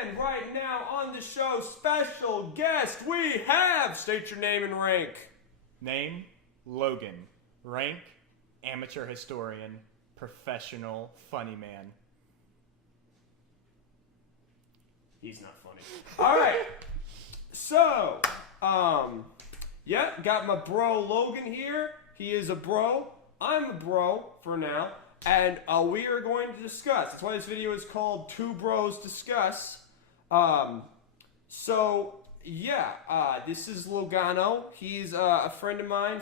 and right now on the show, special guest, we have, state your name and rank. Name, Logan. Rank, amateur historian, professional funny man. He's not funny. All right. So, yeah, got my bro Logan here. He is a bro. I'm a bro for now. And we are going to discuss. That's why this video is called Two Bros Discuss. So, yeah, this is Logano. He's a friend of mine,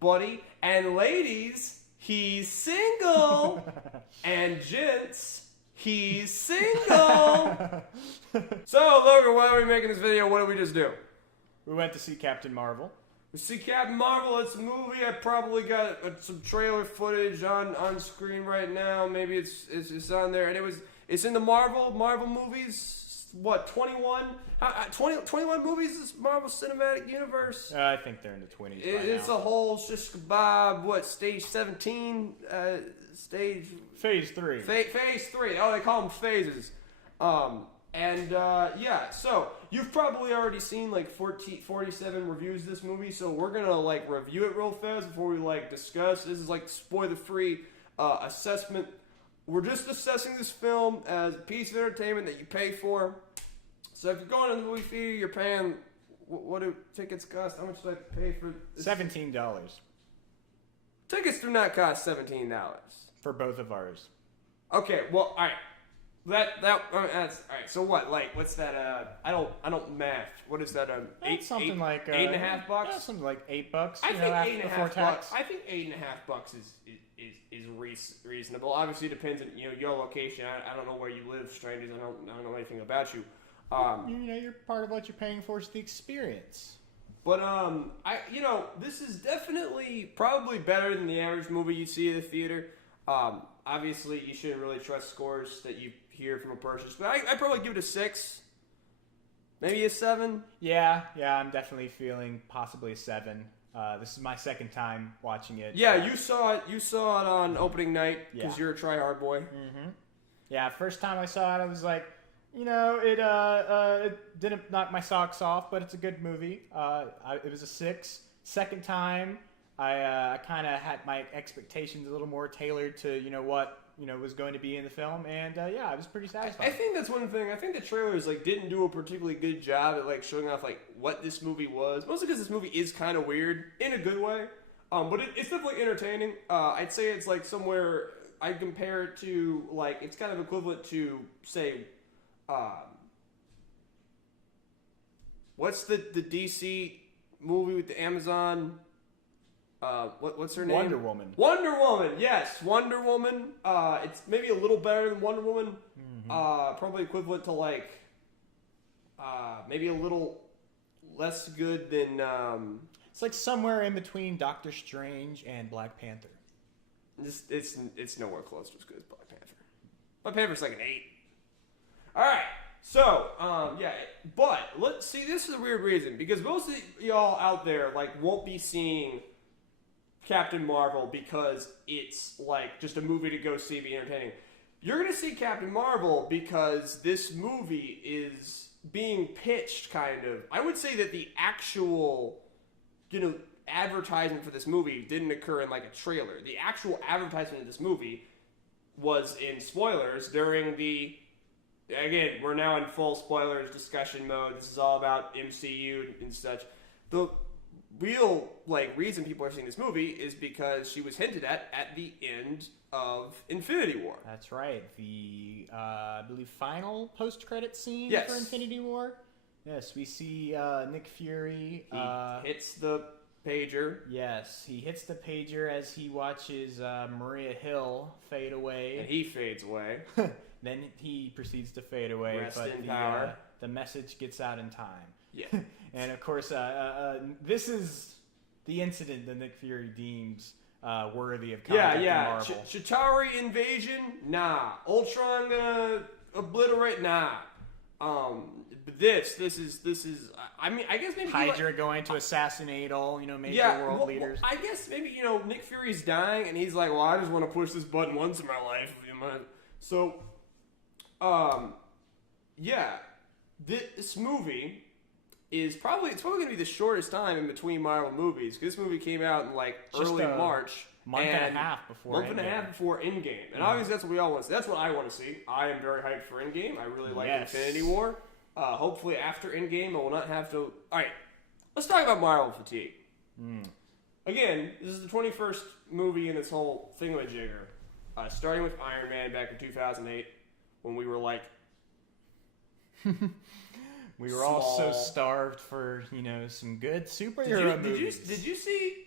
buddy. And ladies, he's single. And gents, he's single. So, Logan, why are we making this video? What did we just do? We went to see Captain Marvel. We see Captain Marvel. It's a movie. I probably got some trailer footage on screen right now. Maybe it's on there. And it's in the Marvel movies. What, 21? 21 movies, this Marvel Cinematic Universe? I think they're in the 20s It's a whole shish kebab, what, stage 17? Phase 3. Phase 3. Oh, they call them phases. Yeah, so you've probably already seen like 47 reviews of this movie, so we're gonna like review it real fast before we like discuss. This is like spoiler-free assessment. We're just assessing this film as a piece of entertainment that you pay for. So if you're going to the movie theater, you're paying, what do tickets cost? How much do I pay for this? $17. Tickets do not cost $17. For both of ours. Okay, well, all right. That's all right. So what? Like, what's that? I don't math. What is that? Something like $8.50 bucks. Yeah, something like $8. I think $8.50 I think $8.50 is reasonable. Obviously, it depends on your location. I don't know where you live, strangers. I don't know anything about you. You're part of what you're paying for is the experience. But this is definitely probably better than the average movie you see at the theater. Obviously, you shouldn't really trust scores that you hear from a purchase, but I'd probably give it a 6, maybe a 7. Yeah, I'm definitely feeling possibly a 7. This is my second time watching it. Yeah, you saw it on opening night because you're a try-hard boy. Mm-hmm. Yeah, first time I saw it, I was like, it didn't knock my socks off, but it's a good movie. It was a 6. Second time, I kind of had my expectations a little more tailored to what was going to be in the film, and I was pretty satisfied. I think that's one thing. I think the trailers didn't do a particularly good job at showing off what this movie was. Mostly because this movie is kind of weird in a good way, but it's definitely entertaining. I'd say it's somewhere I'd compare it to it's kind of equivalent to say, what's the DC movie with the Amazon? What's her name? Wonder Woman. Wonder Woman, yes. Wonder Woman. It's maybe a little better than Wonder Woman. Mm-hmm. Probably equivalent to maybe a little less good than. It's somewhere in between Doctor Strange and Black Panther. It's nowhere close to as good as Black Panther. Black Panther's an 8. All right. So, but let's see. This is a weird reason because most of y'all out there won't be seeing Captain Marvel because it's just a movie to go see, be entertaining. You're going to see Captain Marvel because this movie is being pitched I would say that the actual, advertisement for this movie didn't occur in a trailer. The actual advertisement of this movie was in spoilers during the, again, we're now in full spoilers discussion mode. This is all about MCU and such. The real reason people are seeing this movie is because she was hinted at the end of Infinity War. That's right. The I believe final post-credit scene for Infinity War. Yes, we see Nick Fury. He hits the pager. Yes, he hits the pager as he watches Maria Hill fade away. And he fades away. Then he proceeds to fade away. Rest in power. The message gets out in time. Yeah. And of course, this is the incident that Nick Fury deems worthy of Captain Marvel. Chitauri invasion? Nah. Ultron gonna obliterate? Nah. This is. I mean, I guess maybe Hydra going to assassinate all major world leaders. I guess maybe Nick Fury's dying and he's like, well, I just want to push this button once in my life. So, yeah, this movie is probably going to be the shortest time in between Marvel movies. Because this movie came out in like early March. Month and a half before Endgame. And obviously that's what we all want to see. That's what I want to see. I am very hyped for Endgame. I really like Infinity War. Hopefully after Endgame I will not have to... Alright, let's talk about Marvel fatigue. Again, this is the 21st movie in this whole thingamajigger. Starting with Iron Man back in 2008 when we were like... we were all so starved for, some good superhero movies. Did you see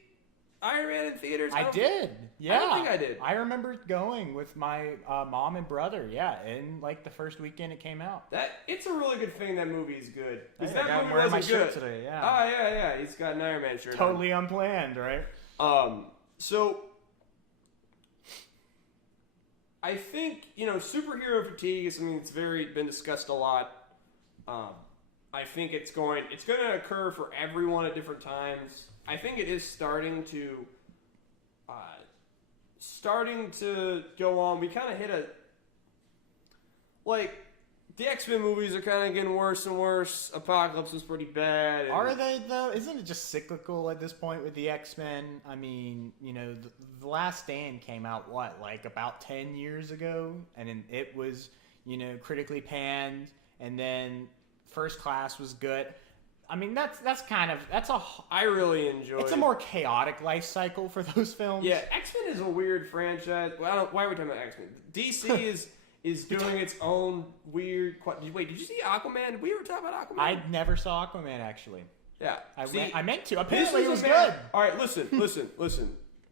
Iron Man in theaters? I did. Yeah. I don't think I did. I remember going with my mom and brother. Yeah, in like the first weekend it came out. It's a really good thing that movie is good. Because that movie wasn't good today. Yeah. Oh yeah. He's got an Iron Man shirt. Totally unplanned, right? So I think superhero fatigue is something that's been discussed a lot. I think it's going to occur for everyone at different times. I think it is starting to go on. We kind of hit the X-Men movies are kind of getting worse and worse. Apocalypse was pretty bad. Are they though? Isn't it just cyclical at this point with the X-Men? I mean, the Last Stand came out about 10 years ago, and it was critically panned, and then First Class was good. I mean, I really enjoy. It's a more chaotic life cycle for those films. Yeah, X-Men is a weird franchise. Well, why are we talking about X-Men? DC is doing its own weird. Wait, did you see Aquaman? Did we ever talk about Aquaman? I never saw Aquaman actually. Yeah, I meant to. Apparently, it was good. All right, listen.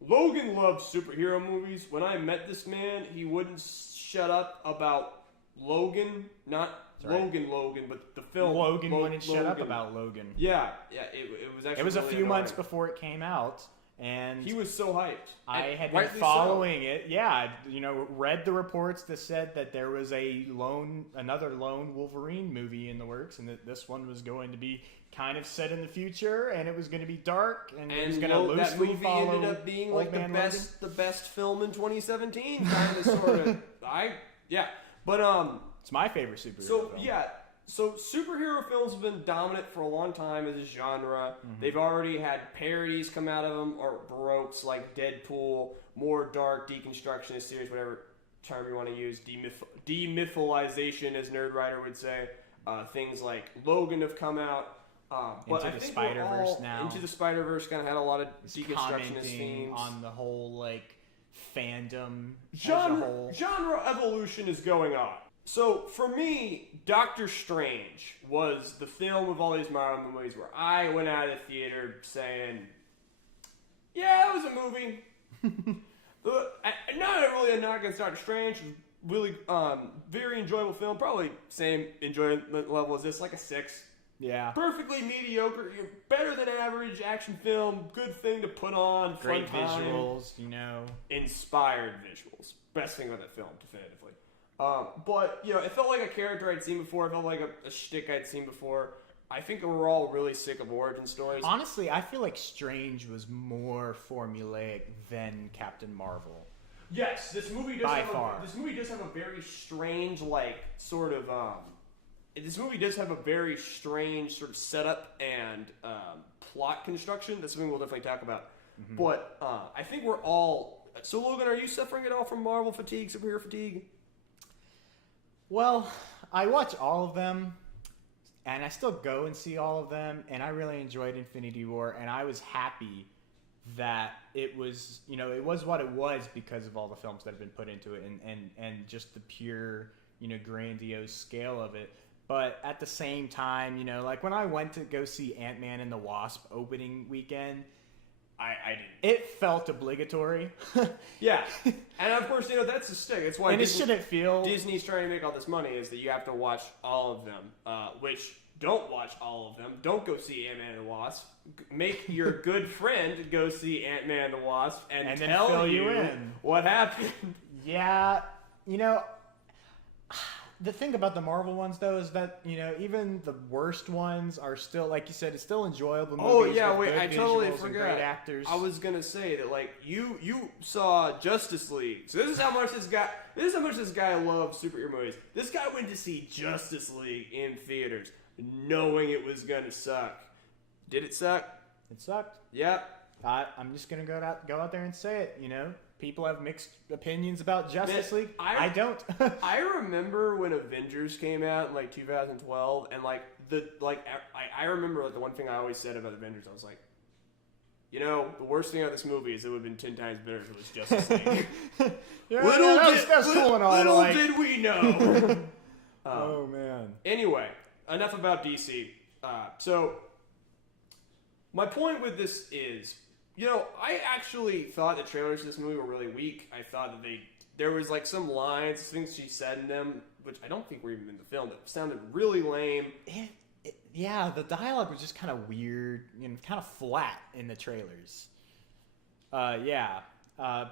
Logan loved superhero movies. When I met this man, he wouldn't shut up about Logan, not. Logan, but the film. Logan wouldn't shut up about Logan. Yeah, it was actually. It was really a few annoying. months before it came out, and he was so hyped. I had been following it. Yeah, read the reports that said that there was another lone Wolverine movie in the works, and that this one was going to be kind of set in the future, and it was going to to be dark, and it was going to loosely that movie follow. Ended up being like the best film in 2017, kind of sort of. But it's my favorite superhero film. So superhero films have been dominant for a long time as a genre. Mm-hmm. They've already had parodies come out of them, or baroques like Deadpool, more dark deconstructionist series, whatever term you want to use, demythalization, as Nerd Writer would say. Things like Logan have come out. But Into the Spider-Verse now. Into the Spider-Verse kind of had a lot of deconstructionist themes. On the whole, fandom genre evolution is going on. So, for me, Doctor Strange was the film of all these Marvel movies where I went out of the theater saying, yeah, it was a movie. Not really a knock against Doctor Strange. It was really very enjoyable film. Probably same enjoyment level as this, like a 6. Yeah. Perfectly mediocre, better than average action film, good thing to put on, great fun time. visuals, Inspired visuals. Best thing about that film, definitively. But, it felt like a character I'd seen before. It felt like a shtick I'd seen before. I think we're all really sick of origin stories. Honestly, I feel like Strange was more formulaic than Captain Marvel. Yes, this movie does have a very strange, sort of... This movie does have a very strange sort of setup and plot construction. That's something we'll definitely talk about. Mm-hmm. But I think we're all... So, Logan, are you suffering at all from Marvel fatigue, superhero fatigue? Well, I watch all of them, and I still go and see all of them, and I really enjoyed Infinity War, and I was happy that it was, it was what it was because of all the films that have been put into it and just the pure, grandiose scale of it. But at the same time, when I went to go see Ant-Man and the Wasp opening weekend, I didn't. It felt obligatory. Yeah. And of course, that's a stick. It's why Disney's trying to make all this money is that you have to watch all of them. Which, don't watch all of them. Don't go see Ant-Man and the Wasp. Make your good friend go see Ant-Man and the Wasp and tell fill you in what happened. Yeah. The thing about the Marvel ones, though, is that, even the worst ones are still, like you said, it's still enjoyable movies. Oh yeah, with wait, good I totally visuals and forgot. great actors. I was gonna say that, like, you saw Justice League. So this is how much this guy loves superhero movies. This guy went to see Justice League in theaters, knowing it was gonna suck. Did it suck? It sucked. Yep. I'm just gonna go out there and say it. People have mixed opinions about Justice League. I don't. I remember when Avengers came out in like 2012, and I remember like the one thing I always said about Avengers. I was like, the worst thing about this movie is it would have been 10 times better if it was Justice League. Little did we know. Oh man. Anyway, enough about DC. So my point with this is, I actually thought the trailers to this movie were really weak. I thought that there was like some lines, things she said in them, which I don't think were even in the film, that sounded really lame. Yeah, the dialogue was just kind of weird, kind of flat in the trailers. But not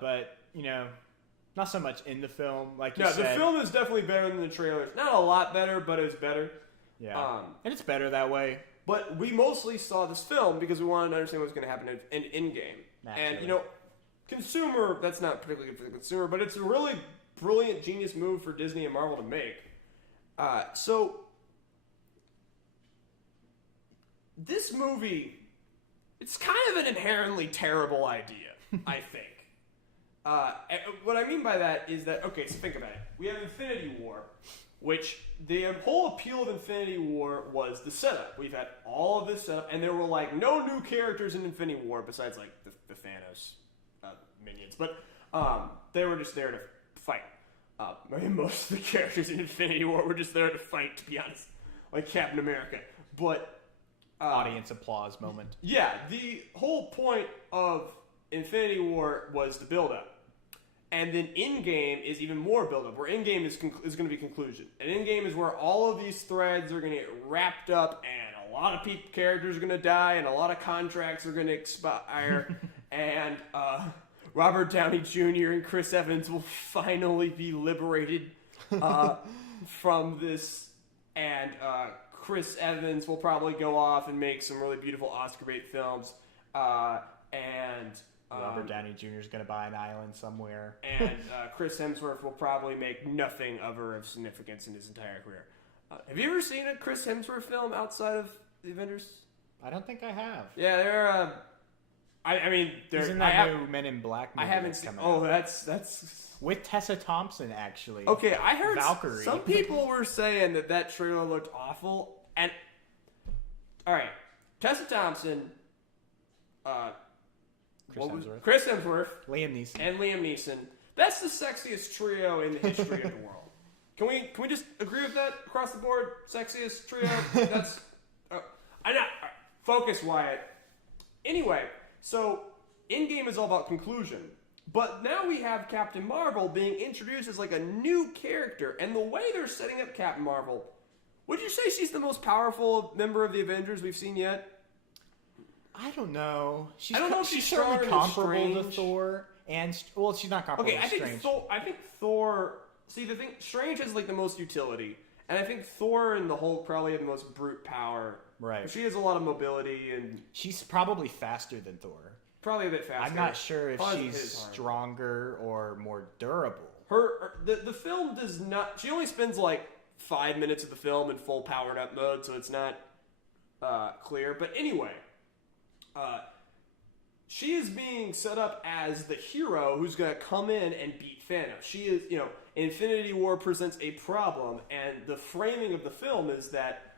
so much in the film, like you said. No, the film is definitely better than the trailers. Not a lot better, but it's better. Yeah, and it's better that way. But we mostly saw this film because we wanted to understand what was going to happen in in-game. Naturally. And, consumer, that's not particularly good for the consumer, but it's a really brilliant, genius move for Disney and Marvel to make. So, this movie, it's kind of an inherently terrible idea, I think. What I mean by that is that, okay, so think about it. We have Infinity War, which the whole appeal of Infinity War was the setup. We've had all of this setup, and there were like no new characters in Infinity War besides like the Thanos minions, but they were just there to fight. Most of the characters in Infinity War were just there to fight, to be honest, like Captain America. But audience applause moment. Yeah, the whole point of Infinity War was the build-up. And then in-game is even more build-up, where in-game is going to be conclusion. And in-game is where all of these threads are going to get wrapped up, and a lot of characters are going to die, and a lot of contracts are going to expire, and Robert Downey Jr. and Chris Evans will finally be liberated from this, and Chris Evans will probably go off and make some really beautiful Oscar bait films, and Robert Downey Jr. is going to buy an island somewhere. And Chris Hemsworth will probably make nothing of significance in his entire career. Have you ever seen a Chris Hemsworth film outside of the Avengers? I don't think I have. Yeah, they're... He's in that new Men in Black movie. I haven't seen... Oh, that's... With Tessa Thompson, actually. Okay, I heard Valkyrie. Some people were saying that trailer looked awful. And... Alright, Tessa Thompson... Chris Hemsworth, Liam Neeson, and Liam Neeson. That's the sexiest trio in the history of the world. Can we just agree with that across the board? Sexiest trio. That's. Focus, Wyatt. Anyway, so in-game is all about conclusion, but now we have Captain Marvel being introduced as like a new character, and the way they're setting up Captain Marvel, would you say she's the most powerful member of the Avengers we've seen yet? I don't know. I don't know if she's certainly stronger comparable than to Thor, and she's not comparable to Strange. I think Thor. See, the thing, Strange has like the most utility, and I think Thor and the Hulk probably have the most brute power. Right. She has a lot of mobility, and she's probably faster than Thor. Probably a bit faster. I'm not sure if she's stronger or more durable. The film does not. She only spends like 5 minutes of the film in full powered up mode, so it's not clear. But anyway. She is being set up as the hero who's going to come in and beat Thanos. She is, Infinity War presents a problem, and the framing of the film is that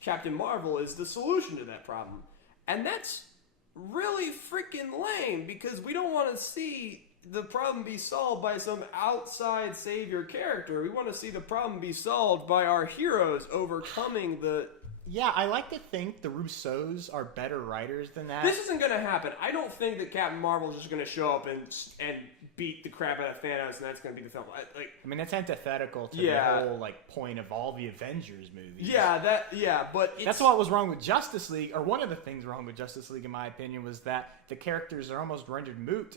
Captain Marvel is the solution to that problem. And that's really freaking lame, because we don't want to see the problem be solved by some outside savior character. We want to see the problem be solved by our heroes overcoming the... Yeah, I like to think the Russos are better writers than that. This isn't going to happen. I don't think that Captain Marvel is just going to show up and beat the crap out of Thanos, and that's going to be the film. That's antithetical to the whole point of all the Avengers movies. But that's what was wrong with Justice League, or one of the things wrong with Justice League, in my opinion, was that the characters are almost rendered moot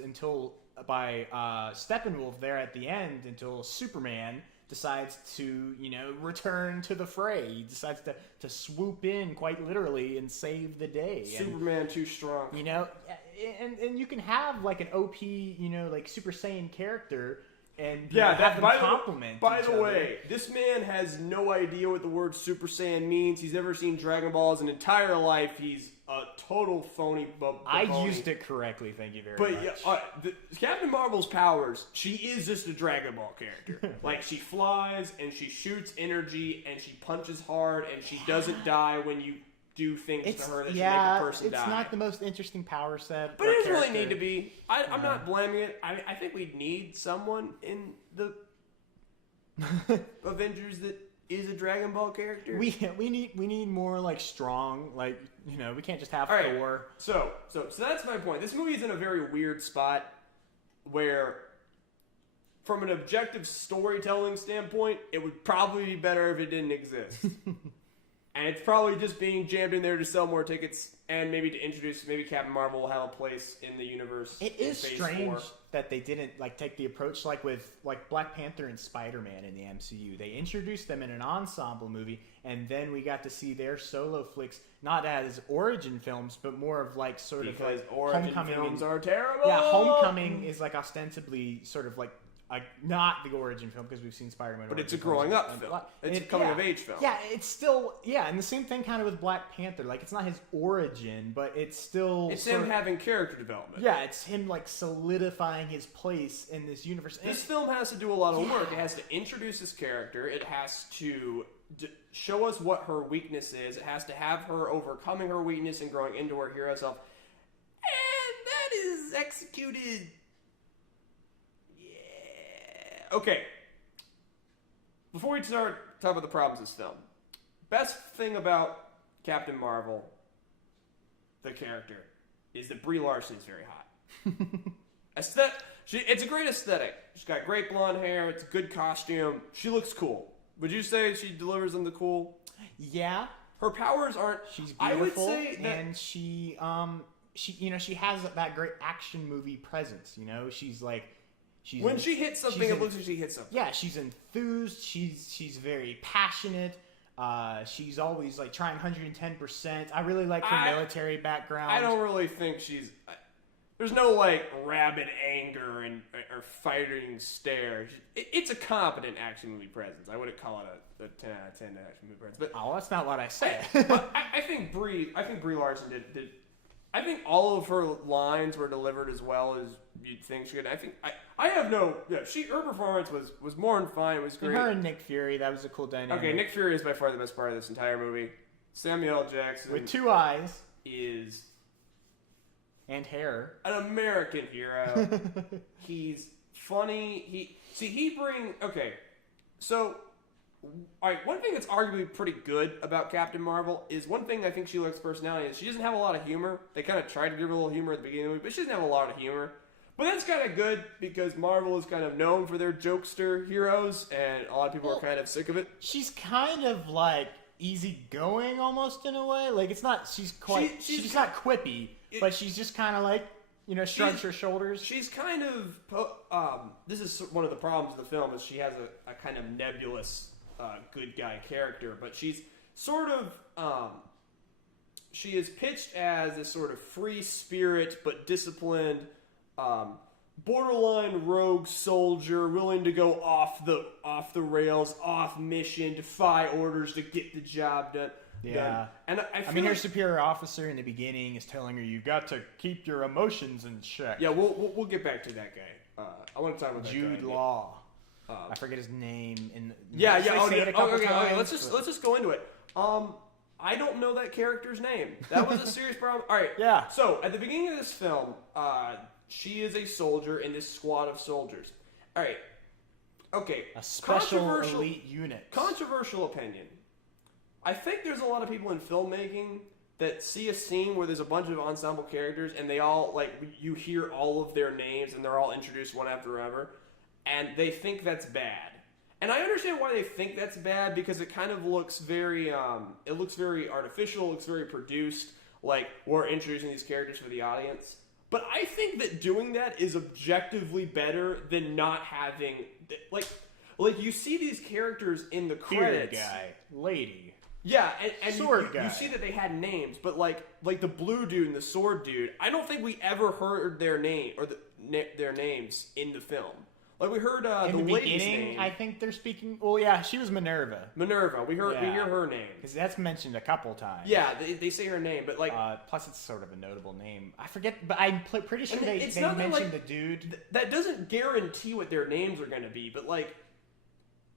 by Steppenwolf there at the end, until Superman decides to, return to the fray. He decides to swoop in quite literally and save the day. Superman too strong. And you can have like an OP, like Super Saiyan character and have them compliment By each the other. way, this man has no idea what the word Super Saiyan means. He's never seen Dragon Ball his entire life. He's a total phony. I used it correctly, thank you very much. But Captain Marvel's powers, she is just a Dragon Ball character. Like, she flies, and she shoots energy, and she punches hard, and she doesn't die when you do things to her that should make a person die. It's not the most interesting power set. But it doesn't really need to be. I'm not blaming it. I think we need someone in the Avengers that is a Dragon Ball character. We need more like strong, like, we can't just have All Thor. Right. So that's my point. This movie is in a very weird spot where, from an objective storytelling standpoint, it would probably be better if it didn't exist. And it's probably just being jammed in there to sell more tickets and maybe to introduce, maybe Captain Marvel will have a place in the universe. It is Phase strange 4. that they didn't take the approach like with Black Panther and Spider-Man in the MCU. They introduced them in an ensemble movie, and then we got to see their solo flicks not as origin films, but more of Because origin Homecoming films are terrible. Yeah, Homecoming is ostensibly sort of not the origin film because we've seen Spider-Man. But it's a growing up film. It's a coming of age film. Yeah, it's still and the same thing kind of with Black Panther. It's not his origin, but it's still him having character development. Yeah, it's him solidifying his place in this universe. This film has to do a lot of work. It has to introduce his character. It has to show us what her weakness is. It has to have her overcoming her weakness and growing into her hero self. And that is executed. Okay. Before we start talking about the problems of this film, best thing about Captain Marvel, the character, is that Brie Larson is very hot. It's a great aesthetic. She's got great blonde hair. It's a good costume. She looks cool. Would you say she delivers them the cool? Yeah. Her powers aren't. She's beautiful, I would say that, and she she has that great action movie presence. She's when she hits something, it looks like she hits something. Yeah, she's enthused. She's very passionate. She's always trying 110%. I really like her military background. I don't really think she's. There's no rabid anger or fighting stare. It's a competent action movie presence. I wouldn't call it a 10 out of 10 action movie presence. But that's not what I said. I think Brie Larson did. I think all of her lines were delivered as well as you'd think she could. I have no. Yeah, her performance was more than fine. It was great. Her and Nick Fury, that was a cool dynamic. Okay, Nick Fury is by far the best part of this entire movie. Samuel L. Jackson with 2 eyes is and hair, an American hero. He's funny. So. All right, one thing that's arguably pretty good about Captain Marvel is one thing I think she lacks personality is she doesn't have a lot of humor. They kind of tried to give her a little humor at the beginning of the movie, but she doesn't have a lot of humor. But that's kind of good because Marvel is kind of known for their jokester heroes, and a lot of people are kind of sick of it. She's kind of easygoing almost in a way. It's not. She's not quippy, but she's just kind of shrugs her shoulders. She's kind of. This is one of the problems of the film is she has a kind of nebulous. Good guy character, but she's sort of she is pitched as this sort of free spirit but disciplined borderline rogue soldier willing to go off the rails, off mission, defy orders to get the job done. Yeah. And I mean, her superior officer in the beginning is telling her you've got to keep your emotions in check. Yeah, we'll get back to that guy. I want to talk about that Jude guy. Law. I forget his name. Okay. Let's just go into it. I don't know that character's name. That was a serious problem. All right. Yeah. So at the beginning of this film, she is a soldier in this squad of soldiers. All right. Okay. A special elite unit. Controversial opinion. I think there's a lot of people in filmmaking that see a scene where there's a bunch of ensemble characters and they all you hear all of their names and they're all introduced one after another. And they think that's bad. And I understand why they think that's bad because it kind of looks very, artificial, looks very produced, we're introducing these characters for the audience. But I think that doing that is objectively better than not having, Like, you see these characters in the Beard credits. guy, lady. Yeah, and Sword you guy. see that they had names, but like the blue dude and the sword dude, I don't think we ever heard their name or their names in the film. Like, we heard In the the lady's beginning, name. I think they're speaking. Well, yeah, she was Minerva. Minerva. We hear her name. Because that's mentioned a couple times. Yeah, they say her name, but like plus it's sort of a notable name. I forget, but I'm pretty sure And they it's not that, mentioned like, the dude. that doesn't guarantee what their names are going to be. But like,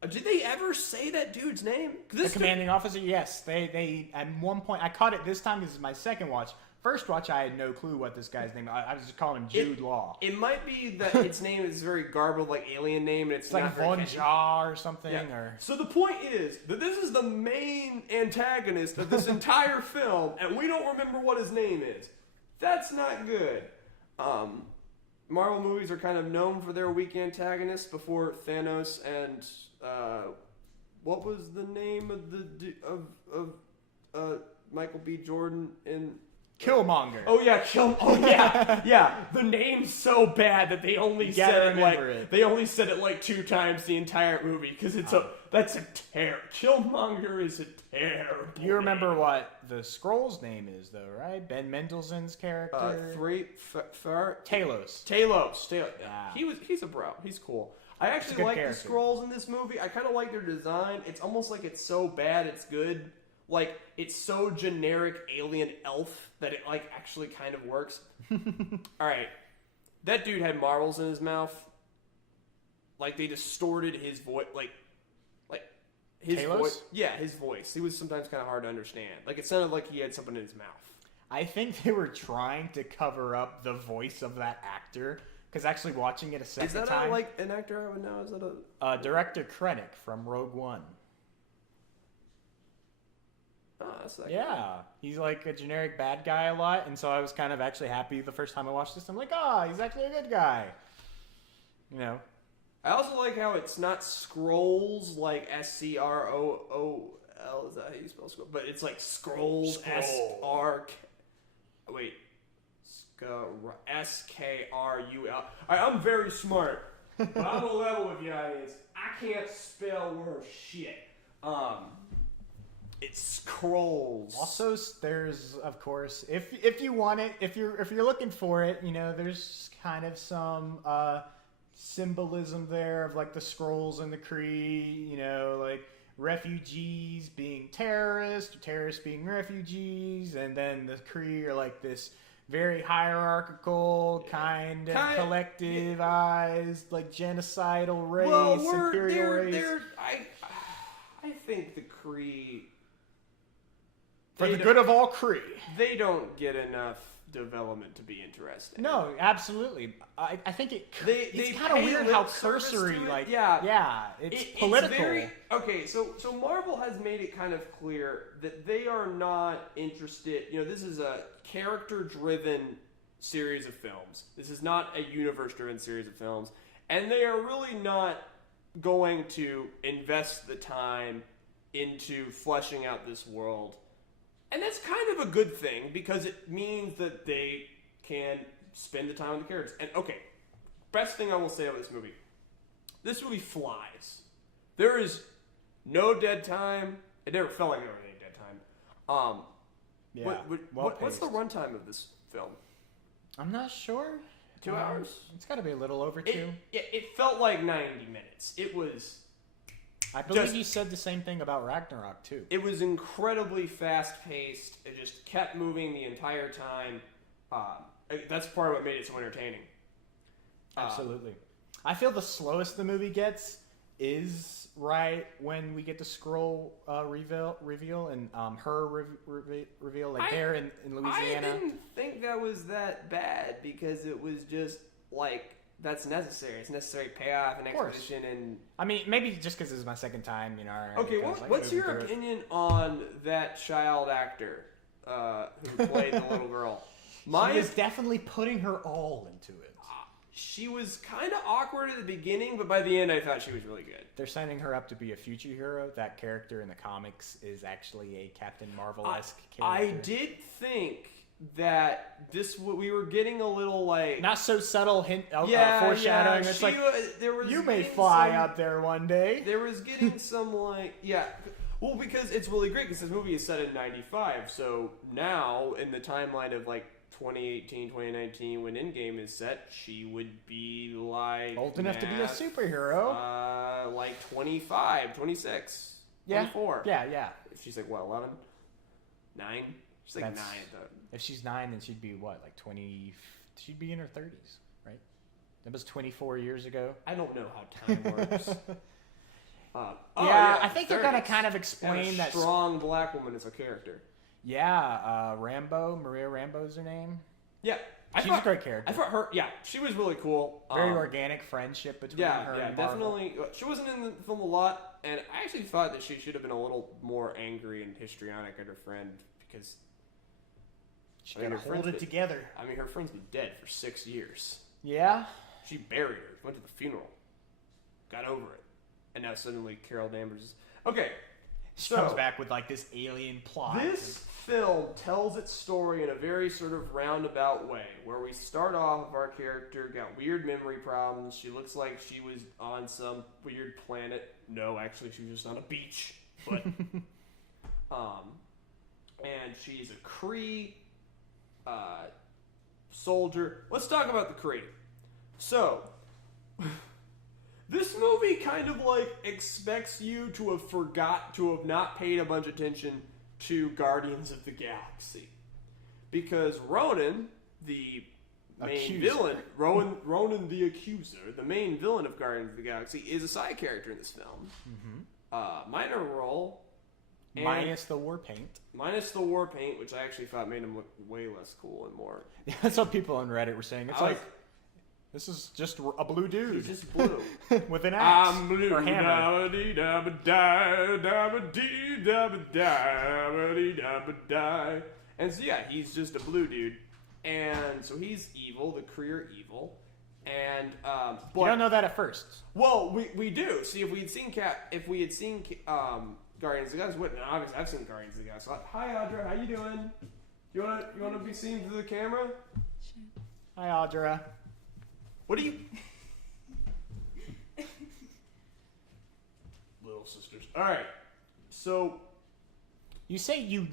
did they ever say that dude's name? The commanding officer, yes. They at one point, I caught it this time. This is my second watch. First watch, I had no clue what this guy's name. I was just calling him Jude Law. It might be that its name is very garbled, like alien name, and it's like not very Von catchy. Jar or something. Yeah. Or So the point is that this is the main antagonist of this entire film, and we don't remember what his name is. That's not good. Marvel movies are kind of known for their weak antagonists before Thanos and what was the name of the Michael B. Jordan in Killmonger. Oh yeah, yeah. The name's so bad that they only said it like 2 times the entire movie because that's a terror. Killmonger is a terror. You remember what the Skrull's name is, though, right? Ben Mendelsohn's character. Talos. Yeah. He's a bro. He's cool. I actually like the Skrulls in this movie. I kind of like their design. It's almost like it's so bad it's good. Like, it's so generic alien elf that it, like, actually kind of works. Alright. That dude had marbles in his mouth. Like, they distorted his voice. Like his Talos? voice. Yeah, his voice. He was sometimes kind of hard to understand. Like, it sounded like he had something in his mouth. I think they were trying to cover up the voice of that actor. Because actually watching it a second time... Is that like an actor I would know? Is that a... Director Krennic from Rogue One. Oh, that's that Yeah, guy. he's like a generic bad guy a lot, and so I was kind of actually happy the first time I watched this. I'm like, he's actually a good guy. You know. I also like how it's not scrolls like Scroll. Is that how you spell scroll? But it's like scrolls SRK. Wait, SKRUL. I'm very smart, but I'm a level with you guys. I can't spell worth shit. It's scrolls. Also, there's of course, if you want it, if you're looking for it, you know, there's kind of some symbolism there of like the scrolls and the Kree, you know, like refugees being terrorists, terrorists being refugees, and then the Kree are like this very hierarchical, kind of collectivized, like genocidal race, imperial race. I think the Kree... For the good of all Kree. They don't get enough development to be interesting. No, absolutely. I think it's kind of weird how cursory, like, it's political. So Marvel has made it kind of clear that they are not interested. You know, this is a character-driven series of films. This is not a universe-driven series of films, and they are really not going to invest the time into fleshing out this world. And that's kind of a good thing because it means that they can spend the time with the characters. And okay, best thing I will say about this movie. This movie flies. There is no dead time. It never felt like there was any dead time. What's the runtime of this film? I'm not sure. 2 hours? It's got to be a little over 2. It felt like 90 minutes. It was... I believe you said the same thing about Ragnarok, too. It was incredibly fast-paced. It just kept moving the entire time. That's part of what made it so entertaining. Absolutely. I feel the slowest the movie gets is right when we get the Skrull reveal and her reveal, like there in Louisiana. I didn't think that was that bad because it was just like... That's necessary. It's necessary payoff and exposition and... I mean, maybe just because this is my second time, you know. Okay, what's your opinion on that child actor who played the little girl? She is definitely putting her all into it. She was kind of awkward at the beginning, but by the end I thought she was really good. They're setting her up to be a future hero. That character in the comics is actually a Captain Marvel-esque character. I did think that we were getting a little like Not so subtle hint of Yeah, foreshadowing. It's like, there was you may getting fly some- out there one day. There was getting some like well, because it's really great because this movie is set in 95, so now in the timeline of like 2018, 2019, when Endgame is set, she would be like Old enough to be a superhero. Like 25, 26, Yeah. 24. Yeah. She's like what, 11? 9? She's like That's- 9 at the If she's 9, then she'd be what, like 20? She'd be in her 30s, right? That was 24 years ago. I don't know how time works. I think they're gonna 30s. kind of And explain a that. strong black woman is a character. Yeah, Maria Rambo's her name. Yeah, She's a great character. I thought her. Yeah, she was really cool. Very organic friendship between her and Marvel. definitely. She wasn't in the film a lot, and I actually thought that she should have been a little more angry and histrionic at her friend because She I mean, gotta her hold friend's it been- together. I mean, her friend's been dead for 6 years. Yeah. She buried her, went to the funeral, got over it, and now suddenly Carol Danvers is okay. She So- comes back with like this alien plot. This film tells its story in a very sort of roundabout way, where we start off, our character got weird memory problems. She looks like she was on some weird planet. No, actually, she was just on a beach. But, and she's a Kree soldier. Let's talk about the Kree. So, this movie kind of like expects you to have not paid a bunch of attention to Guardians of the Galaxy, because Ronan, the main villain, Ronan the Accuser, the main villain of Guardians of the Galaxy, is a side character in this film. Minor role, and minus the war paint. minus the war paint, which I actually thought made him look way less cool and more. That's what people on Reddit were saying. It's I was- like this is just a blue dude He's just blue. with an axe I'm blue. or hammer. And so yeah, he's just a blue dude, and so he's evil. The Kree are evil, and but You don't know that at first. well, we do. See, if we had seen Guardians of the Galaxy, and obviously I've seen Guardians of the Galaxy. Hi Audra, how you doing? You wanna be seen through the camera? Hi, Audra. What do you? Little sisters. All right. So You say you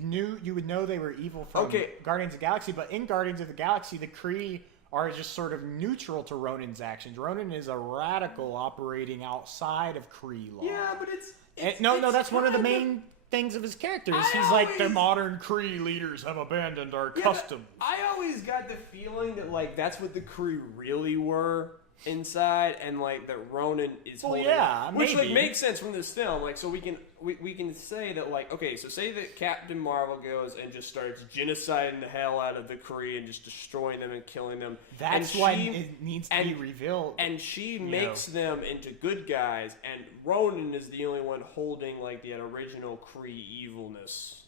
would know they were evil from Okay. Guardians of the Galaxy, but in Guardians of the Galaxy, the Kree are just sort of neutral to Ronan's actions. Ronan is a radical operating outside of Kree law. yeah, but it's That's one of the kind main things of his characters. I He's like, the always- modern Kree leaders have abandoned our Yeah, customs. I always got the feeling that like that's what the Kree really were inside, and like that Ronan is Well, holding, yeah, which like maybe. makes sense from this film. Like, so we can say that like, okay, so say that Captain Marvel goes and just starts genociding the hell out of the Kree and just destroying them and killing them. That's and why she- it needs to be revealed. And she makes them into good guys, and Ronan is the only one holding like the original Kree evilness.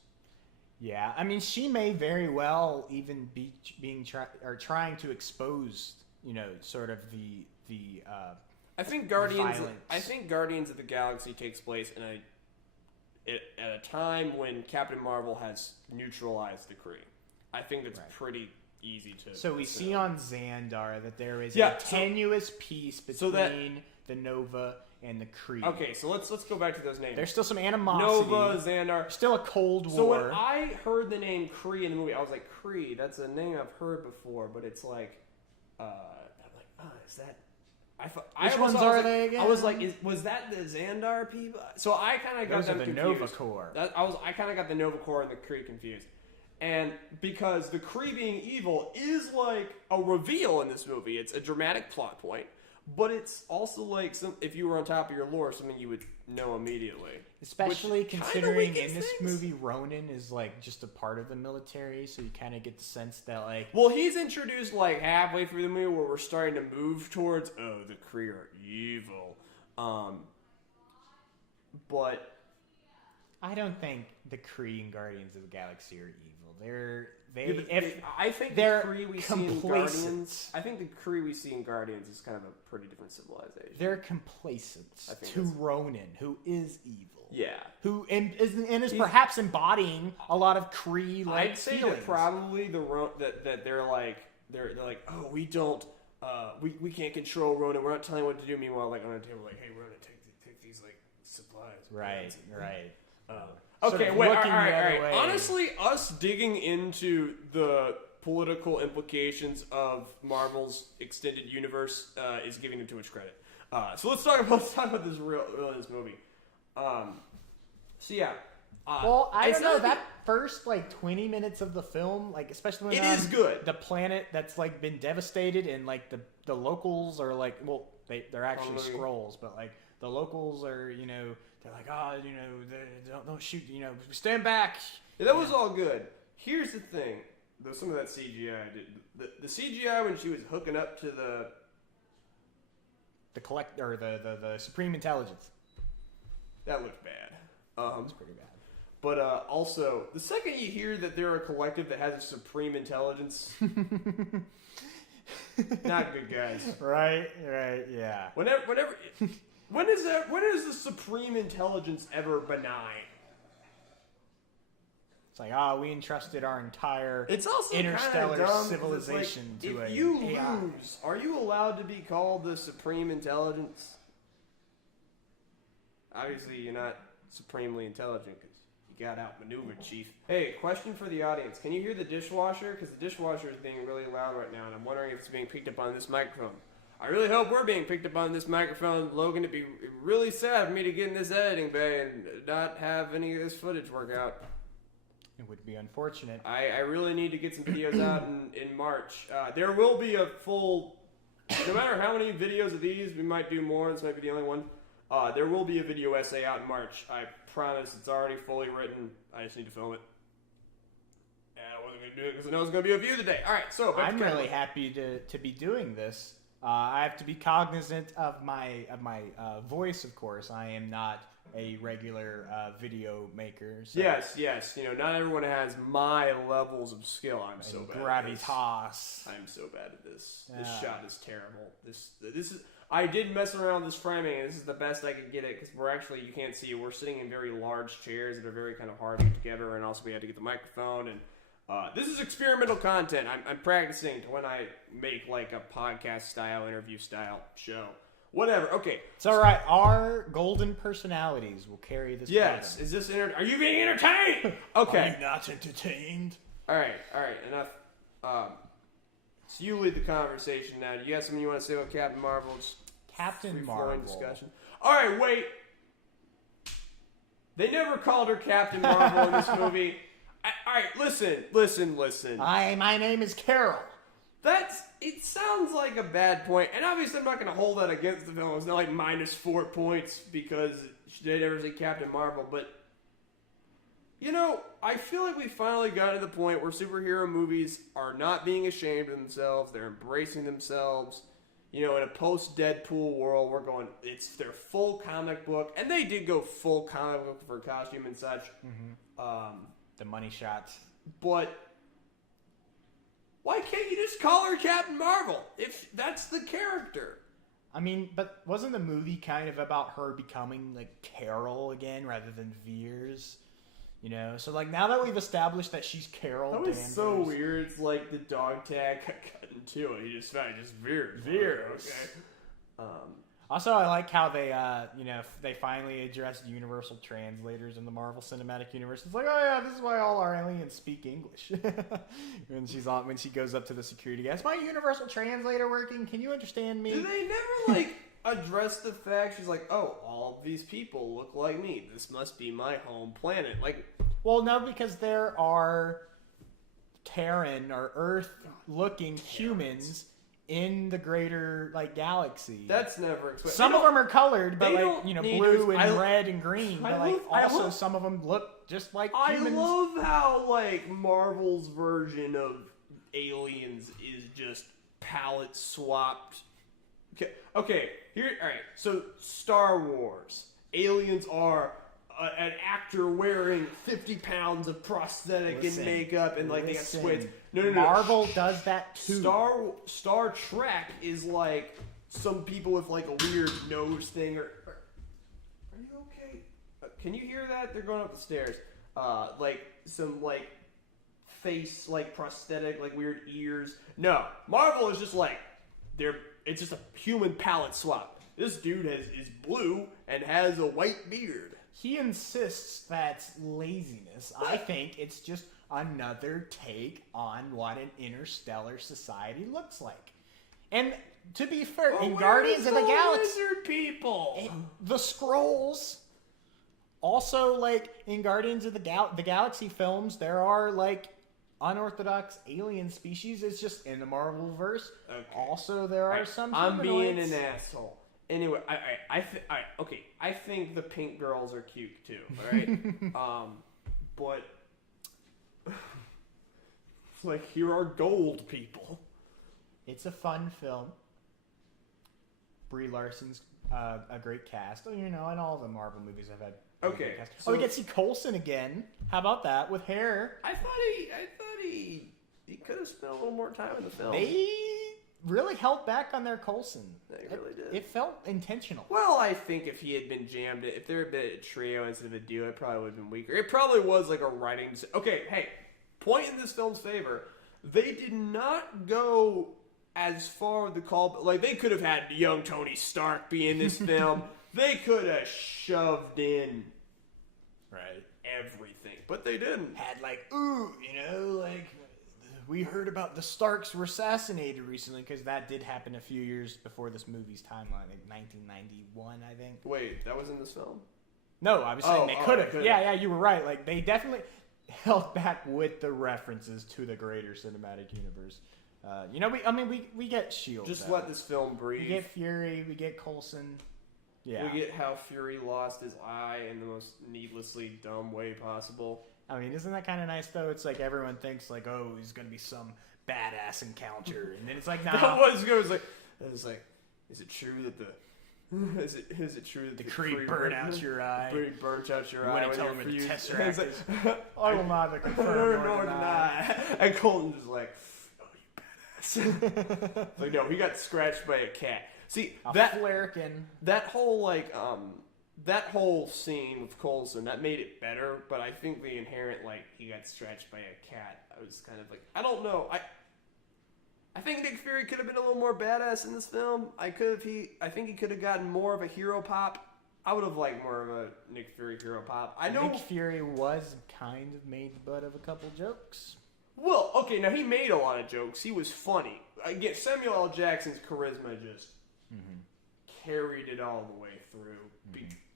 Yeah, I mean, she may very well even be trying to expose, sort of the I think Guardians. Violence. I think Guardians of the Galaxy takes place at a time when Captain Marvel has neutralized the Kree. I think that's pretty easy to. So we see on Xandar that there is Yeah, a so- tenuous peace between so that- the Nova and the Kree. Okay, so let's go back to those names. There's still some animosity. Nova, Xandar. Still a Cold War. So when I heard the name Kree in the movie, I was like, Kree. That's a name I've heard before, but it's like, I'm like, is that? Which ones are they again? I was like, was that the Xandar people? So I kind of got Those are them the confused. Nova Corps. I kind of got the Nova Corps and the Kree confused, and because the Kree being evil is like a reveal in this movie. It's a dramatic plot point, but it's also like if you were on top of your lore, something you would know immediately. Especially which kinda considering weakens in this things. movie, Ronan is like just a part of the military, so you kind of get the sense that like Well, he's introduced like halfway through the movie where we're starting to move towards, the Kree are evil. But I don't think the Kree and Guardians of the Galaxy are evil. I think the they're Kree we see in complacent. Guardians. I think the Kree we see in Guardians is kind of a pretty different civilization. They're complacent to Ronan, who is evil. Yeah. Who is perhaps embodying a lot of Kree-like I'd say feelings. that probably that they're like, oh, we don't, we can't control Ronan. We're not telling him what to do. Meanwhile, like on the table, like, hey, Ronan, take these like supplies. Right. Okay, Sort of wait, all looking the other right. way. Honestly, us digging into the political implications of Marvel's extended universe is giving them too much credit. So let's talk about this movie. So yeah. Well, I don't know, that first like 20 minutes of the film, like especially when it is good. The planet that's like been devastated and like the locals are like, well, they're actually Skrulls, but like the locals are, you know, they're like, oh, you know, don't shoot, you know, stand back. Yeah, that was all good. Here's the thing, though, some of that CGI the CGI when she was hooking up to the Supreme Intelligence. That looked bad. It's pretty bad. But also, the second you hear that they're a collective that has a supreme intelligence, not good, guys. Right, yeah. When is the supreme intelligence ever benign? It's like, we entrusted our entire it's also interstellar dumb, civilization to if a you AI. lose, are you allowed to be called the supreme intelligence? Obviously, you're not supremely intelligent because you got outmaneuvered, Chief. Hey, question for the audience. Can you hear the dishwasher? Because the dishwasher is being really loud right now, and I'm wondering if it's being picked up on this microphone. I really hope we're being picked up on this microphone, Logan. It'd be really sad for me to get in this editing bay and not have any of this footage work out. It would be unfortunate. I really need to get some videos out in March. There will be a full... No matter how many videos of these, we might do more. This might be the only one. There will be a video essay out in March. I promise. It's already fully written. I just need to film it. And I wasn't going to do it because I know it's going to be a view today. All right, so... I'm really happy to be doing this. I have to be cognizant of my voice, of course. I am not a regular video maker. So. Yes. You know, not everyone has my levels of skill. I'm so bad at this. Gravitas. I'm so bad at this. This shot is terrible. This is... I did mess around with this framing, and this is the best I could get it, because we're actually, you can't see, we're sitting in very large chairs that are very kind of hard to put together, and also we had to get the microphone, and this is experimental content. I'm practicing to when I make like a podcast style, interview style show. Whatever. Okay. It's all right. Our golden personalities will carry this. Yes. program. Is this are you being entertained? Okay. Are you not entertained? All right. Enough. So you lead the conversation now. Do you got something you want to say about Captain Marvel? Just Captain Marvel discussion. All right. Wait. They never called her Captain Marvel in this movie. All right. Listen. My name is Carol. It sounds like a bad point, and obviously I'm not going to hold that against the film. It's not like -4 points because they never say Captain Marvel, but you know, I feel like we finally got to the point where superhero movies are not being ashamed of themselves. They're embracing themselves. You know, in a post-Deadpool world, we're going, it's their full comic book, and they did go full comic book for costume and such. Mm-hmm. The money shots. But why can't you just call her Captain Marvel if that's the character? I mean, but wasn't the movie kind of about her becoming like Carol again rather than Veers? You know, so like now that we've established that she's Carol, that was Danvers, so weird. It's like the dog tag got cut in two, and he just Veers. Okay. Also, I like how they, they finally addressed universal translators in the Marvel Cinematic Universe. It's like, oh yeah, this is why all our aliens speak English. when she goes up to the security guy, is my universal translator working? Can you understand me? Do they never address the fact? She's like, oh, all of these people look like me. This must be my home planet. Well, no, because there are Terran or Earth-looking humans in the greater galaxy. That's never explained. Some of them are colored, but blue and red and green. But some of them look just like humans. I love how Marvel's version of aliens is just palette swapped. Okay. Here. All right. So Star Wars aliens are an actor wearing 50 pounds of prosthetic and makeup and like they got squids. No. Marvel does that too. Star Trek is like some people with like a weird nose thing. Are you okay? Can you hear that? They're going up the stairs. Like some like face like prosthetic, like weird ears. No, Marvel is just like it's just a human palette swap. This dude is blue and has a white beard. He insists that's laziness. I think it's just another take on what an interstellar society looks like. And to be fair, in Guardians of the Galaxy, lizard people, the Skrulls. Also, like in Guardians of the Galaxy films, there are like unorthodox alien species. It's just in the Marvel verse. Okay. Also, there are some. I'm being an asshole. Anyway, I think the pink girls are cute too. All right, but like here are gold people. It's a fun film. Brie Larson's a great cast. You know, and all the Marvel movies have had. Okay. So we get to see Coulson again. How about that with hair? I thought he could have spent a little more time in the film. They really held back on their Coulson. They really did. It felt intentional. Well, I think if he had been jammed, if there had been a trio instead of a duo, it probably would have been weaker. It probably was like a writing. Okay, hey, point in this film's favor. They did not go as far with the call. Like they could have had young Tony Stark be in this film. They could have shoved in everything, but they didn't. Had like, like we heard about the Starks were assassinated recently because that did happen a few years before this movie's timeline, like 1991, I think. Wait, that was in this film? No, I was saying they could have. Yeah, you were right. Like they definitely held back with the references to the greater cinematic universe. We get Shield. Just let this film breathe. We get Fury. We get Coulson. Yeah. We get how Fury lost his eye in the most needlessly dumb way possible. I mean, isn't that kind of nice, though? It's like everyone thinks, like, oh, he's going to be some badass encounter. And then it's like, nah. That was good. It was like, is it true that is it true that the Kree burnt out your eye? Kree burnt out your eye. You want to tell him the Tesseract is, I will not confirm nor deny. And Colton's just like, oh, you badass. Like, no, he got scratched by a cat. See, that whole scene with Coulson, that made it better, but I think the inherent, like, he got scratched by a cat, I was kind of like, I don't know. I think Nick Fury could have been a little more badass in this film. I think he could have gotten more of a hero pop. I would have liked more of a Nick Fury hero pop. I know Nick Fury was kind of made the butt of a couple jokes. Well, okay, now he made a lot of jokes. He was funny. Again, Samuel L. Jackson's charisma just carried it all the way through.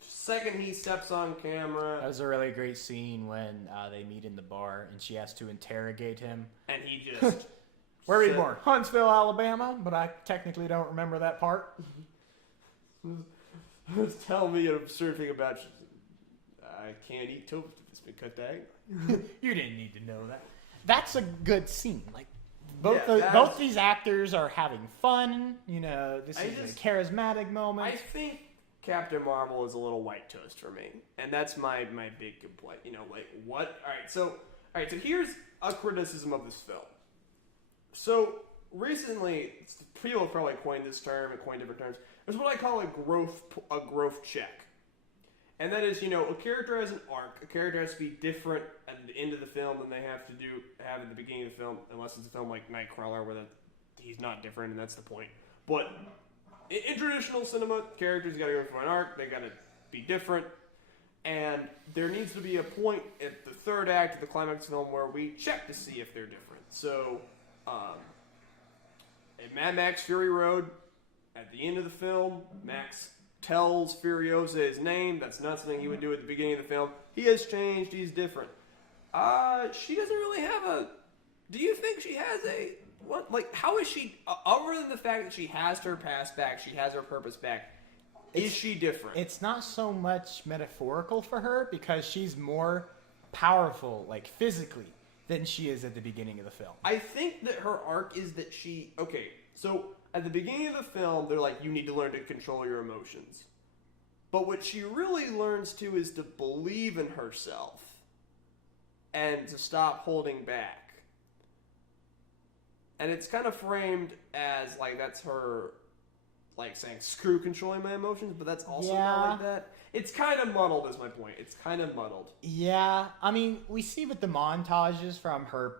Second he steps on camera. That was a really great scene when they meet in the bar and she has to interrogate him. And he just... Where are you born? Huntsville, Alabama, but I technically don't remember that part. Tell me an absurd thing about you. I can't eat toast if it's been cut diagonally. You didn't need to know that. That's a good scene. Like both these actors are having fun. You know, this is a charismatic moment. I think Captain Marvel is a little white toast for me, and that's my big complaint. You know, like what? All right, so here's a criticism of this film. So recently, people have probably coined this term and coined different terms. There's what I call a growth check. And that is, you know, a character has an arc. A character has to be different at the end of the film than they have at the beginning of the film, unless it's a film like Nightcrawler where he's not different, and that's the point. But in traditional cinema, characters got to go through an arc. They got to be different. And there needs to be a point at the third act of the climax film where we check to see if they're different. So, in Mad Max Fury Road, at the end of the film, Max tells Furiosa his name. That's not something he would do at the beginning of the film. He has changed. He's different. She doesn't really have a... Do you think she has a... What? Like, how is she... other than the fact that she has her past back, she has her purpose back, is she different? It's not so much metaphorical for her because she's more powerful, like, physically, than she is at the beginning of the film. I think that her arc is that she... Okay, so... At the beginning of the film, they're like, you need to learn to control your emotions. But what she really learns to is to believe in herself and to stop holding back. And it's kind of framed as like that's her like saying screw controlling my emotions, but that's also not like that. It's kind of muddled is my point. It's kind of muddled. Yeah, I mean, we see with the montages from her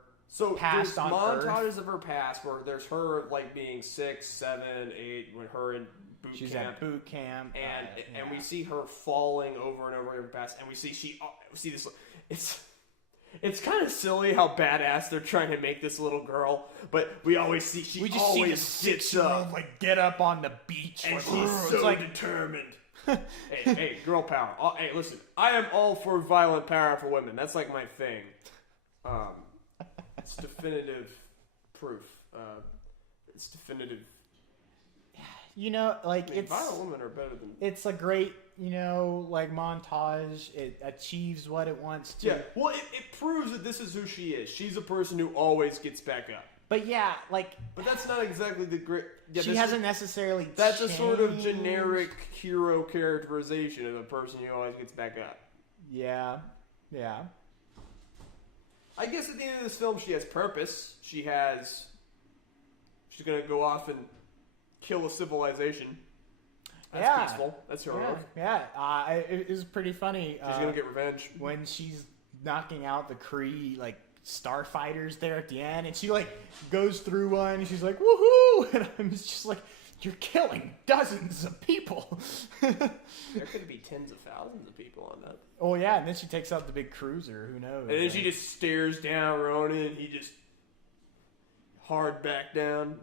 past there's on montages Earth. of her past where there's her like being 6, 7, 8 when her in boot She's camp. at boot camp, And we see her falling over and over in her past, and we see this. It's kind of silly how badass they're trying to make this little girl, but we always see she we just always see the gets up, like get up on the beach, and like, she's it's so like determined. hey, girl power. Hey, listen, I am all for violent power for women. That's like my thing. It's definitive proof. It's definitive. You know, like it's violent women are better than. It's a great, you know, like montage. It achieves what it wants to. Yeah, well, it proves that this is who she is. She's a person who always gets back up. But yeah, like. But that's not exactly the great. Yeah, she hasn't necessarily. That's changed. a sort of generic hero characterization of a person who always gets back up. Yeah, yeah. I guess at the end of this film, she has purpose. She's gonna go off and kill a civilization. That's peaceful. That's heroic. Yeah. It was pretty funny. She's gonna get revenge when she's knocking out the Kree like starfighters there at the end, and she like goes through one, and she's like woohoo, and I'm just like, you're killing dozens of people. There could be tens of thousands of people on that. Oh yeah, and then she takes out the big cruiser. Who knows? And then she just stares down Ronan, and he just hard back down.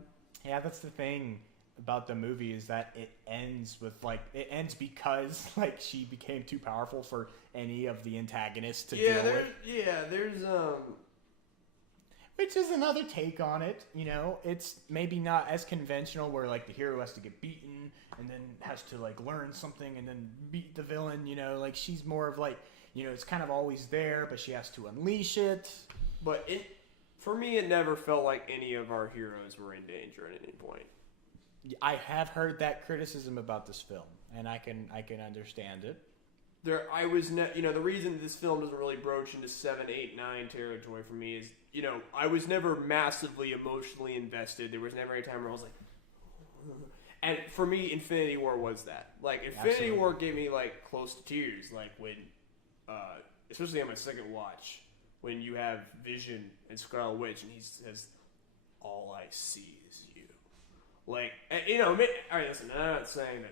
Yeah, that's the thing about the movie, is that it ends with like it ends because like she became too powerful for any of the antagonists to deal with. There's which is another take on it, you know. It's maybe not as conventional where like the hero has to get beaten and then has to like learn something and then beat the villain, you know. Like she's more of like, you know, it's kind of always there, but she has to unleash it. But for me, it never felt like any of our heroes were in danger at any point. I have heard that criticism about this film, and I can understand it. The reason this film doesn't really broach into 7, 8, 9 territory for me is, you know, I was never massively emotionally invested. There was never any time where I was like, and for me, Infinity War was that. Like, Infinity War gave me like close to tears, like when, especially on my second watch, when you have Vision and Scarlet Witch, and he says, "All I see is you." Like, you know, all right, listen, I'm not saying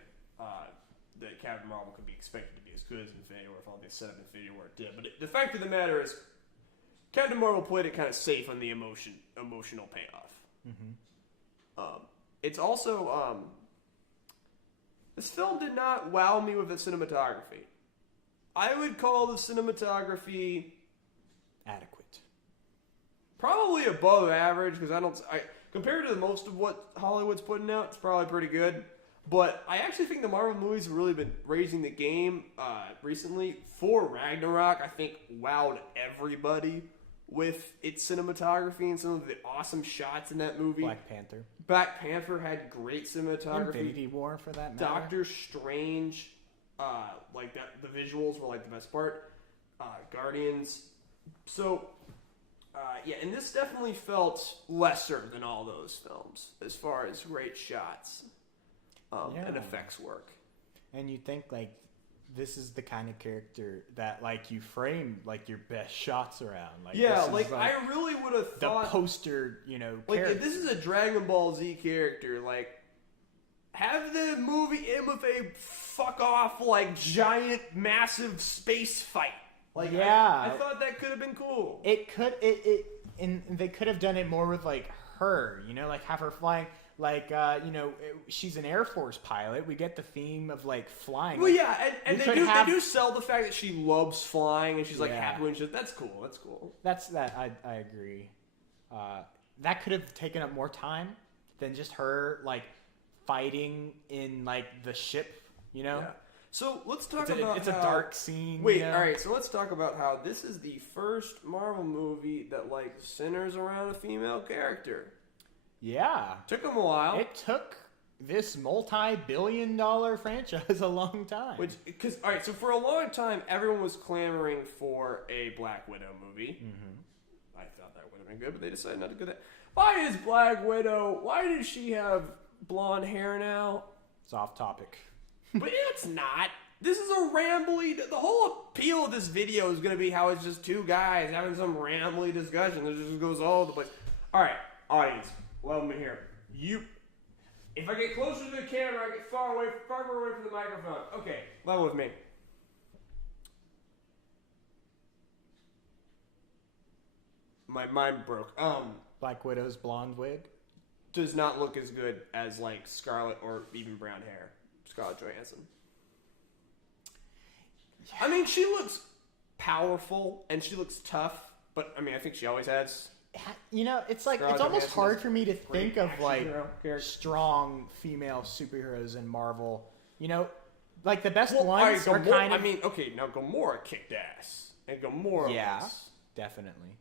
that Captain Marvel could be expected to be as good as Infinity War if all this set up Infinity War did. But the fact of the matter is, Captain Marvel played it kind of safe on the emotional payoff. Mm-hmm. It's also, this film did not wow me with the cinematography. I would call the cinematography adequate, probably above average, because compared to most of what Hollywood's putting out, it's probably pretty good. But I actually think the Marvel movies have really been raising the game recently. For Ragnarok, I think wowed everybody with its cinematography and some of the awesome shots in that movie. Black Panther had great cinematography. Infinity War, for that matter. Doctor Strange, like that, the visuals were like the best part. Guardians. So, and this definitely felt lesser than all those films as far as great shots. And effects work. And you think like this is the kind of character that like you frame like your best shots around. Like, I really would have thought the poster, you know, like character. if this is a Dragon Ball Z character, like have the movie end with a fuck off like giant massive space fight. Like I thought that could have been cool. It could and they could have done it more with like her, you know, like have her flying. Like, you know, she's an Air Force pilot. We get the theme of, like, flying. Well, yeah, and they do sell the fact that she loves flying, and she's, like, happy when she's... That's cool, I agree. That could have taken up more time than just her, like, fighting in, like, the ship, you know? Yeah. So, let's talk about It's a dark scene. Wait, you know? All right, so let's talk about how this is the first Marvel movie that, like, centers around a female character. Yeah. Took them a while. It took this multi-billion-dollar franchise a long time. Because all right, so for a long time, everyone was clamoring for a Black Widow movie. Mm-hmm. I thought that would have been good, but they decided not to do that. Why is Black Widow? Why does she have blonde hair now? It's off topic. But it's not. This is a rambly. The whole appeal of this video is going to be how it's just two guys having some rambly discussion that just goes all over the place. All right, audience, love me here. If I get closer to the camera, I get farther away from the microphone. Okay, level with me. My mind broke. Black Widow's blonde wig does not look as good as like Scarlet or even brown hair. Scarlett Johansson. I mean, she looks powerful and she looks tough, but I mean, I think she always has. You know, it's like Scarlett it's almost Johansson hard for me to think of like hero. strong female superheroes in Marvel. You know, like the best Well, ones are kind of. I mean, okay, now Gamora kicked ass, and Gamora. Yeah, was... definitely.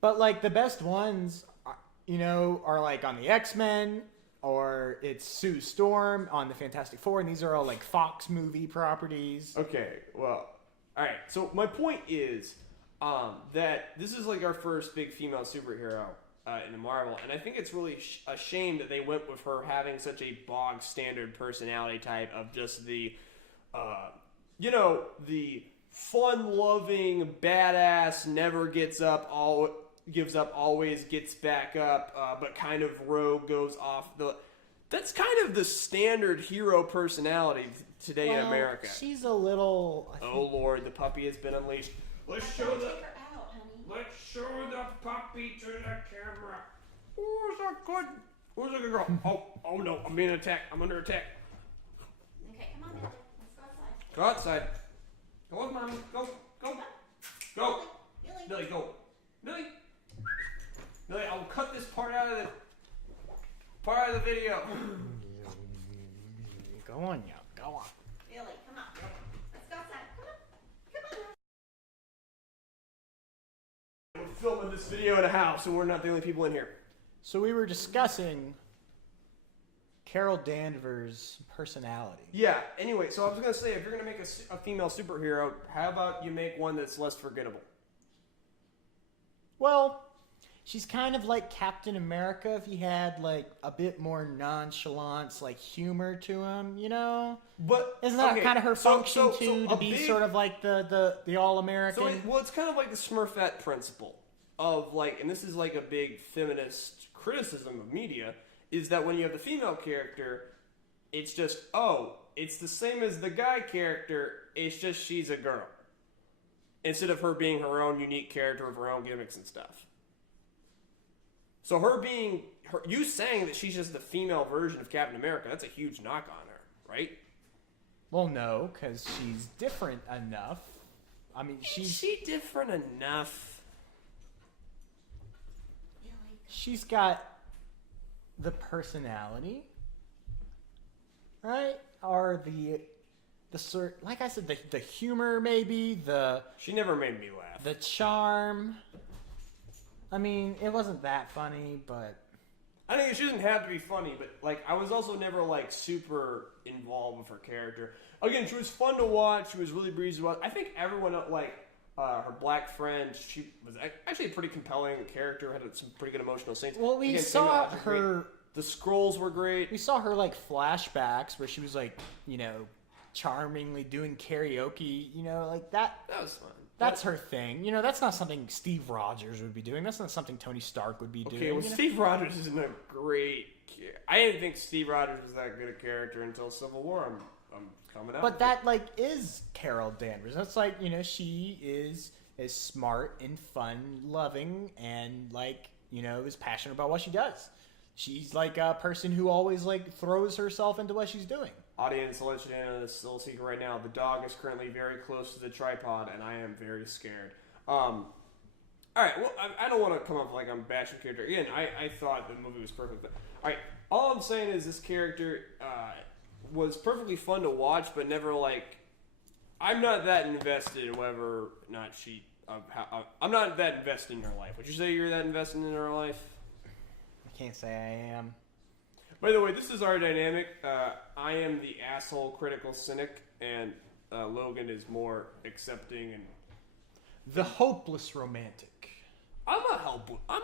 But like the best ones, you know, are like on the X-Men, or it's Sue Storm on the Fantastic Four, and these are all like Fox movie properties. Okay, well, all right. So my point is that this is like our first big female superhero in the Marvel, and I think it's really a shame that they went with her having such a bog standard personality type of just the, you know, the fun-loving badass, never gives up, always gets back up, but kind of rogue, goes off the. That's kind of the standard hero personality today in America. She's a little. Oh Lord, the puppy has been unleashed. Let's show the. Take her out, honey. Let's show the puppy to the camera. Who's a good girl? Oh no, I'm being attacked. I'm under attack. Okay, come on, Billy. Let's go outside. Go outside. Go with mommy. Go. Go. Billy. Billy, go. Billy, I'll cut this part out of the video. Go on, yeah. Go on. Billy, come on. Let's go outside. Come on. We're filming this video in a house, and we're not the only people in here. So we were discussing Carol Danvers' personality. Yeah. Anyway, so I was gonna say, if you're gonna make a female superhero, how about you make one that's less forgettable? Well, she's kind of like Captain America if he had like a bit more nonchalance, like humor to him, you know? But Isn't that kind of her function to be big, sort of like the all-American? It's kind of like the Smurfette principle of like, and this is like a big feminist criticism of media, is that when you have the female character, it's just, it's the same as the guy character, it's just she's a girl. Instead of her being her own unique character with her own gimmicks and stuff. So you saying that she's just the female version of Captain America, that's a huge knock on her, right? Well, no, because she's different enough. I mean, Is she different enough? she's got the personality, right? Or the sort, like I said, the humor maybe, She never made me laugh. the charm. I mean, it wasn't that funny, but I think she doesn't have to be funny, but like I was also never like super involved with her character. Again, she was fun to watch. She was really breezy to watch. I think everyone like her black friend. She was actually a pretty compelling character. Had some pretty good emotional scenes. well, we saw her. The scrolls were great. We saw her like flashbacks where she was like, you know, charmingly doing karaoke. You know, like that. That was fun. That's her thing. You know, that's not something Steve Rogers would be doing. That's not something Tony Stark would be doing. Okay, well, Steve Rogers isn't a great. I didn't think Steve Rogers was that good a character until Civil War. I'm coming out. But that like is Carol Danvers. That's like, you know, she is smart and fun loving and like, you know, is passionate about what she does. She's like a person who always like throws herself into what she's doing. Audience, I'll let you know this little secret right now. The dog is currently very close to the tripod, and I am very scared. All right, well, I don't want to come off like I'm bashing character. Again, I thought the movie was perfect. But, all right, all I'm saying is this character was perfectly fun to watch, but never like... I'm not that invested in whether or not she... I'm not that invested in her life. Would you say you're that invested in her life? I can't say I am. By the way, this is our dynamic. I am the asshole critical cynic, and Logan is more accepting and. The hopeless romantic. I'm a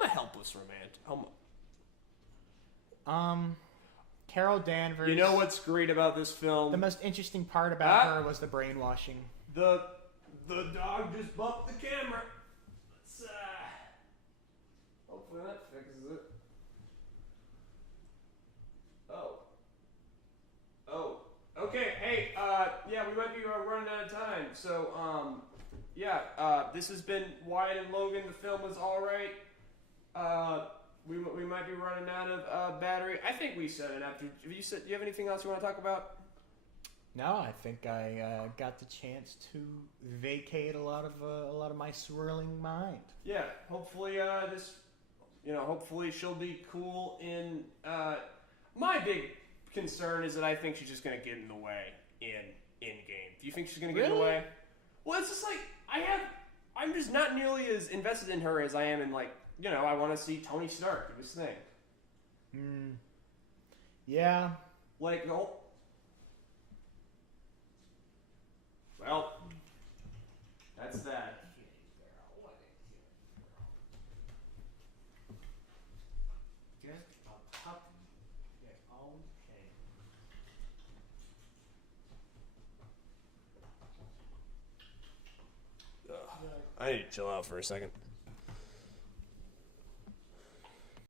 helpless romantic. Carol Danvers. You know what's great about this film? The most interesting part about her was the brainwashing. The dog just bumped the camera. Let's, hopefully that fixes it. Oh. Okay. Hey. Yeah, we might be running out of time. So, this has been Wyatt and Logan. The film was all right. We might be running out of battery. I think we said enough. Do you have anything else you want to talk about? No, I think I got the chance to vacate a lot of my swirling mind. Yeah. Hopefully, hopefully she'll be cool in. My big concern is that I think she's just gonna get in the way in game. Do you think she's gonna get in the way? Well, it's just like I'm just not nearly as invested in her as I am in I want to see Tony Stark do his thing. Yeah. Well, that's that. I need to chill out for a second.